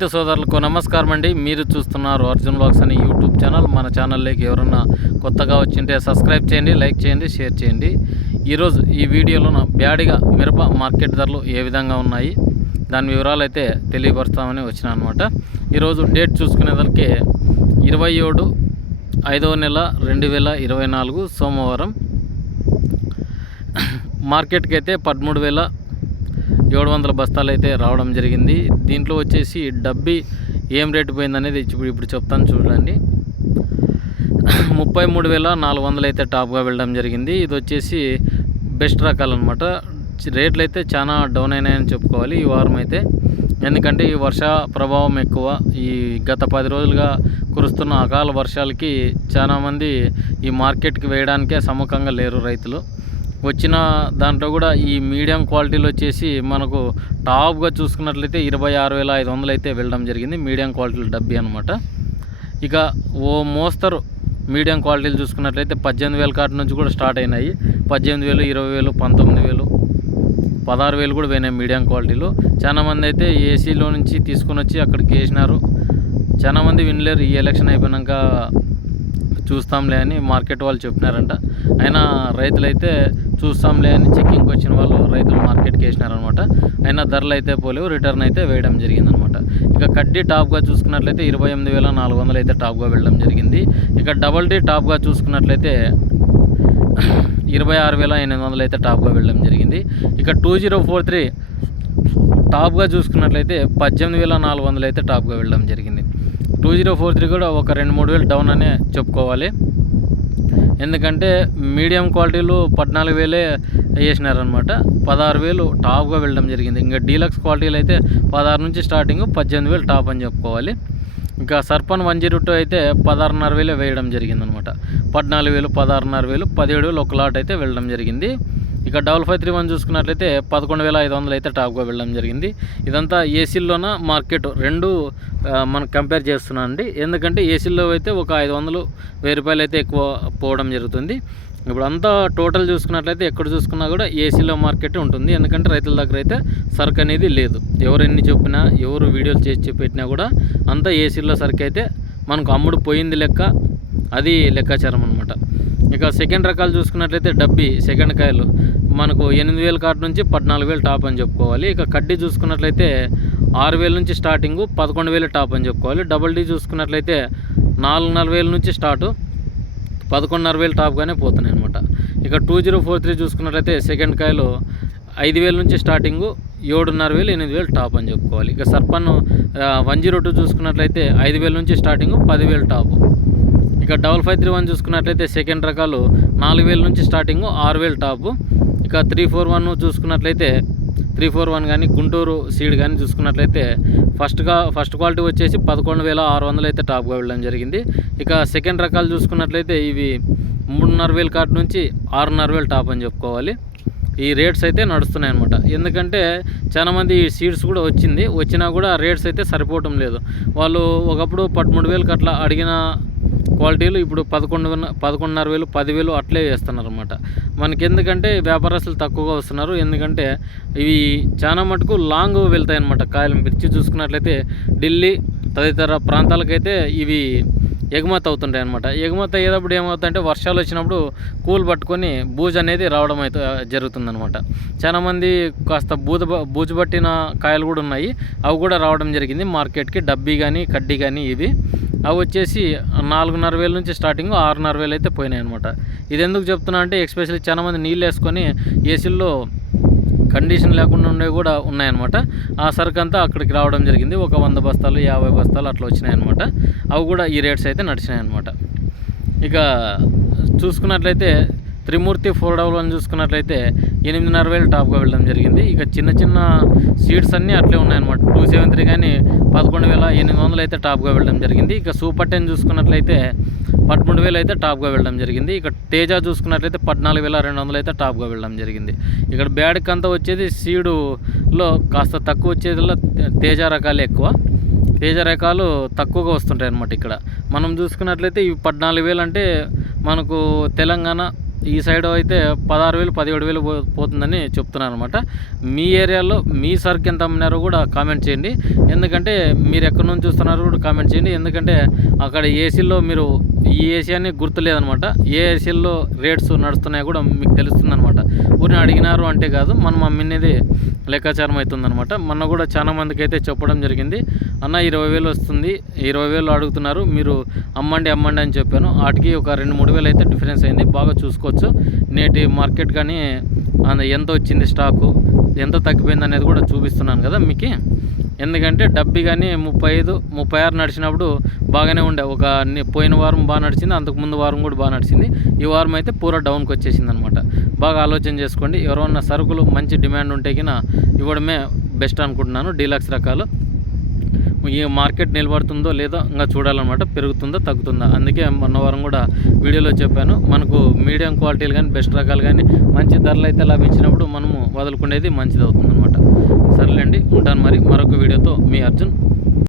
రైతు సోదరులకు నమస్కారం అండి మీరు చూస్తున్నారు అర్జున్ బ్లాగ్స్ అనే యూట్యూబ్ ఛానల్. మన ఛానల్లోకి ఎవరన్నా కొత్తగా వచ్చింటే సబ్స్క్రైబ్ చేయండి లైక్ చేయండి షేర్ చేయండి. ఈరోజు ఈ వీడియోలో బ్యాడిగా మిరప మార్కెట్ ధరలు ఏ విధంగా ఉన్నాయి దాని వివరాలు అయితే తెలియపరుస్తామని వచ్చిన అనమాట ఈరోజు డేట్ చూసుకునేదానికి ఇరవై ఏడు ఐదవ నెల రెండు వేల ఇరవై నాలుగు సోమవారం. మార్కెట్కి అయితే పదమూడు వేల ఏడు వందల బస్తాలు అయితే రావడం జరిగింది. దీంట్లో వచ్చేసి డబ్బి ఏం రేటు పోయిందనేది ఇప్పుడు ఇప్పుడు చెప్తాను చూడండి. ముప్పై మూడు వేల నాలుగు వందలు అయితే టాప్గా వెళ్ళడం జరిగింది. ఇది వచ్చేసి బెస్ట్ రకాలు అనమాట రేట్లు అయితే చాలా డౌన్ అయినాయని చెప్పుకోవాలి ఈ వారం అయితే. ఎందుకంటే ఈ వర్ష ప్రభావం ఎక్కువ. ఈ గత పది రోజులుగా కురుస్తున్న అకాల వర్షాలకి చాలామంది ఈ మార్కెట్కి వేయడానికే సముఖంగా లేరు రైతులు. వచ్చిన దాంట్లో కూడా ఈ మీడియం క్వాలిటీలో వచ్చేసి మనకు టాప్గా చూసుకున్నట్లయితే ఇరవై ఆరు వేల ఐదు వందలు అయితే వెళ్ళడం జరిగింది. మీడియం క్వాలిటీలో డబ్బీ అనమాట ఇక ఓ మోస్తరు మీడియం క్వాలిటీలు చూసుకున్నట్లయితే పద్దెనిమిది వేల కాటి నుంచి కూడా స్టార్ట్ అయినాయి. పద్దెనిమిది వేలు ఇరవై వేలు పంతొమ్మిది వేలు పదహారు వేలు కూడా పోయినాయి మీడియం క్వాలిటీలు. చాలా మంది అయితే ఏసీలో నుంచి తీసుకొని వచ్చి అక్కడికి వేసినారు. చాలా మంది వినలేరు. ఈ ఎలక్షన్ అయిపోయినాక చూస్తాంలే అని మార్కెట్ వాళ్ళు చెప్పినారంట. అయినా రైతులైతే చూస్తాంలే అని చెక్కింగ్కి వచ్చిన వాళ్ళు రైతులు మార్కెట్కి వేసినారనమాట అయినా ధరలు అయితే పోలేవు రిటర్న్ అయితే వేయడం జరిగిందనమాట. ఇక కడ్డీ టాప్గా చూసుకున్నట్లయితే ఇరవై ఎనిమిది వేల నాలుగు వందలు అయితే టాప్గా వెళ్ళడం జరిగింది. ఇక డబల్ డీ టాప్గా చూసుకున్నట్లయితే ఇరవై ఆరు వేల ఎనిమిది వందలు అయితే టాప్గా వెళ్ళడం జరిగింది. ఇక టూ జీరో ఫోర్ త్రీ టాప్గా చూసుకున్నట్లయితే పద్దెనిమిది వేల నాలుగు వందలు అయితే టాప్గా వెళ్ళడం జరిగింది. టూ జీరో ఫోర్ త్రీ కూడా ఒక రెండు మూడు వేలు డౌన్ అనే చెప్పుకోవాలి. ఎందుకంటే మీడియం క్వాలిటీలు పద్నాలుగు వేలే వేసినారనమాట పదహారు వేలు టాప్గా వెళ్ళడం జరిగింది. ఇంకా డీలక్స్ క్వాలిటీలు అయితే పదహారు నుంచి స్టార్టింగ్ పద్దెనిమిది వేలు టాప్ అని చెప్పుకోవాలి. ఇంకా సర్పన్ వన్ జీరో టూ అయితే పదహారున్నర వేలే వేయడం జరిగిందనమాట పద్నాలుగు వేలు పదహారున్నర వేలు పదిహేడు వేలు ఒక లాట్ అయితే వెళ్ళడం జరిగింది. ఇక డబల్ ఫైవ్ త్రీ వన్ చూసుకున్నట్లయితే పదకొండు వేల ఐదు వందలు అయితే టాప్గా వెళ్ళడం జరిగింది. ఇదంతా ఏసీల్లోన మార్కెట్ రెండు మనం కంపేర్ చేస్తున్నాం అండి. ఎందుకంటే ఏసీల్లో అయితే ఒక ఐదు వందలు వెయ్యి రూపాయలు అయితే ఎక్కువ పోవడం జరుగుతుంది. ఇప్పుడు అంతా టోటల్ చూసుకున్నట్లయితే ఎక్కడ చూసుకున్నా కూడా ఏసీలో మార్కెట్ ఉంటుంది. ఎందుకంటే రైతుల దగ్గర అయితే సరుకు అనేది లేదు. ఎవరు ఎన్ని చెప్పినా ఎవరు వీడియోలు చేసి చెప్పినా కూడా అంతా ఏసీలో సరుకు అయితే మనకు అమ్ముడు పోయింది లెక్క. అది లెక్కాచారం అనమాట ఇక సెకండ్ రకాలు చూసుకున్నట్లయితే డబ్బి సెకండ్ కాయలు. మనకు ఎనిమిది వేల కాటు నుంచి పద్నాలుగు వేలు టాప్ అని చెప్పుకోవాలి. ఇక కడ్డీ చూసుకున్నట్లయితే ఆరు వేల నుంచి స్టార్టింగ్ పదకొండు వేలు టాప్ అని చెప్పుకోవాలి. డబల్ డీ చూసుకున్నట్లయితే నాలుగున్నర వేల నుంచి స్టార్ట్ పదకొండున్నర వేలు టాప్గానే పోతున్నాయి అనమాట ఇక టూ జీరో ఫోర్ త్రీ చూసుకున్నట్లయితే సెకండ్ కాయలు ఐదు వేల నుంచి స్టార్టింగు ఏడున్నర వేలు ఎనిమిది వేలు టాప్ అని చెప్పుకోవాలి. ఇక సర్పన్ వన్ జీరో టూ చూసుకున్నట్లయితే ఐదు వేల నుంచి స్టార్టింగు పదివేలు టాపు. ఇక డబల్ ఫైవ్ త్రీ వన్ చూసుకున్నట్లయితే సెకండ్ రకాలు నాలుగు వేల నుంచి స్టార్టింగ్ ఆరు వేలు టాపు. ఇక త్రీ ఫోర్ వన్ చూసుకున్నట్లయితే త్రీ ఫోర్ వన్ కానీ గుంటూరు సీడ్ కానీ చూసుకున్నట్లయితే ఫస్ట్గా ఫస్ట్ క్వాలిటీ వచ్చేసి పదకొండు వేల ఆరు వందలు అయితే టాప్గా వెళ్ళడం జరిగింది. ఇక సెకండ్ రకాలు చూసుకున్నట్లయితే ఇవి మూడున్నర వేల కాటు నుంచి ఆరున్నర వేలు టాప్ అని చెప్పుకోవాలి. ఈ రేట్స్ అయితే నడుస్తున్నాయి అనమాట ఎందుకంటే చాలామంది ఈ సీడ్స్ కూడా వచ్చింది వచ్చినా కూడా రేట్స్ అయితే సరిపోవటం లేదు. వాళ్ళు ఒకప్పుడు పదమూడు వేలకు అట్లా అడిగిన క్వాలిటీలు ఇప్పుడు పదకొండు పదకొండున్నర వేలు పదివేలు అట్లే వేస్తున్నారు అనమాట మనకి ఎందుకంటే వ్యాపారస్తులు తక్కువగా వస్తున్నారు. ఎందుకంటే ఇవి చాలా మటుకు లాంగ్ వెళ్తాయి అనమాట కాయలు మిర్చి చూసుకున్నట్లయితే ఢిల్లీ తదితర ప్రాంతాలకైతే ఇవి ఎగుమతి అవుతుంటాయి అనమాట ఎగుమతి అయ్యేటప్పుడు ఏమవుతుందంటే వర్షాలు వచ్చినప్పుడు కూల్ పట్టుకొని బూజు అనేది రావడం అయితే జరుగుతుందనమాట చాలామంది కాస్త బూజ బూజు పట్టిన కాయలు కూడా ఉన్నాయి. అవి కూడా రావడం జరిగింది. మార్కెట్కి డబ్బీ కానీ కడ్డీ కానీ ఇవి. అవి వచ్చేసి నాలుగున్నర వేల నుంచి స్టార్టింగ్ ఆరున్నర వేలు అయితే పోయినాయి అనమాట ఇది ఎందుకు చెప్తున్నా అంటే ఎక్స్పెషల్లీ చాలామంది నీళ్ళు వేసుకొని ఏసీల్లో కండిషన్ లేకుండా ఉండేవి కూడా ఉన్నాయన్నమాట. ఆ సరుకు అంతా అక్కడికి రావడం జరిగింది. ఒక వంద బస్తాలు యాభై బస్తాలు అట్లా వచ్చినాయన్నమాట అవి కూడా ఈ రేట్స్ అయితే నడిచినాయి అనమాట ఇక చూసుకున్నట్లయితే త్రిమూర్తి ఫోర్ డబుల్ వన్ చూసుకున్నట్లయితే ఎనిమిదిన్నర వేలు టాప్గా వెళ్ళడం జరిగింది. ఇక చిన్న చిన్న సీట్స్ అన్నీ అట్లే ఉన్నాయన్నమాట. టూ సెవెన్ త్రీ కానీ పదకొండు వేల ఎనిమిది వందలు అయితే టాప్గా వెళ్ళడం జరిగింది. ఇక సూపర్ టెన్ చూసుకున్నట్లయితే పదమూడు వేలు అయితే టాప్గా వెళ్ళడం జరిగింది. ఇక తేజ చూసుకున్నట్లయితే పద్నాలుగు వేల రెండు వందలు అయితే టాప్గా వెళ్ళడం జరిగింది. ఇక్కడ బ్యాడ్కి అంతా వచ్చేది సీడులో కాస్త తక్కువ వచ్చేదిలో తేజ రకాలే ఎక్కువ. తేజ రకాలు తక్కువగా వస్తుంటాయి అన్నమాట ఇక్కడ. మనం చూసుకున్నట్లయితే ఇవి పద్నాలుగు వేలు అంటే మనకు తెలంగాణ ఈ సైడ్ అయితే పదహారు వేలు పదిహేడు వేలు పో- పోతుందని చెప్తున్నాను అనమాట మీ ఏరియాలో మీ సరుకు ఎంత అమ్మినారో కూడా కామెంట్ చేయండి. ఎందుకంటే మీరు ఎక్కడి నుంచి చూస్తున్నారో కూడా కామెంట్ చేయండి. ఎందుకంటే అక్కడ ఏసీలో మీరు ఈ ఏసీ అని గుర్తులేదనమాట ఏ ఏసీల్లో రేట్స్ నడుస్తున్నాయో కూడా మీకు తెలుస్తుంది అనమాట ఊరిని అడిగినారు అంటే కాదు మనం అమ్మినది లెక్కాచారం అవుతుందనమాట మొన్న కూడా చాలా మందికి అయితే చెప్పడం జరిగింది. అన్న ఇరవై వేలు వస్తుంది ఇరవై వేలు అడుగుతున్నారు మీరు అమ్మండి అమ్మండి అని చెప్పాను. వాటికి ఒక రెండు మూడు వేలు అయితే డిఫరెన్స్ అయింది. బాగా చూసుకో చూసుకోవచ్చు నేటి మార్కెట్ కానీ అంద ఎంత వచ్చింది స్టాకు ఎంత తగ్గిపోయింది అనేది కూడా చూపిస్తున్నాను కదా మీకు. ఎందుకంటే డబ్బి కానీ ముప్పై ఐదు ముప్పై ఆరు నడిచినప్పుడు బాగానే ఉండే. ఒక పోయిన వారం బాగా నడిచింది అంతకు ముందు వారం కూడా బాగా నడిచింది. ఈ వారం అయితే పూర డౌన్కి వచ్చేసింది అనమాట బాగా ఆలోచన చేసుకోండి. ఎవరన్నా సరుకులు మంచి డిమాండ్ ఉంటే కినా ఇవ్వడమే బెస్ట్ అనుకుంటున్నాను. డీలక్స్ రకాలు. ఈ మార్కెట్ నిలబడుతుందో లేదో ఇంకా చూడాలన్నమాట. పెరుగుతుందో తగ్గుతుందా? అందుకే మొన్న వారం కూడా వీడియోలో చెప్పాను. మనకు మీడియం క్వాలిటీలు కానీ బెస్ట్ రకాలు కానీ మంచి ధరలు అయితే లభించినప్పుడు మనము వదులుకునేది మంచిది అవుతుందన్నమాట సర్లేండి ఉంటాను మరి మరొక వీడియోతో. మీ అర్జున్.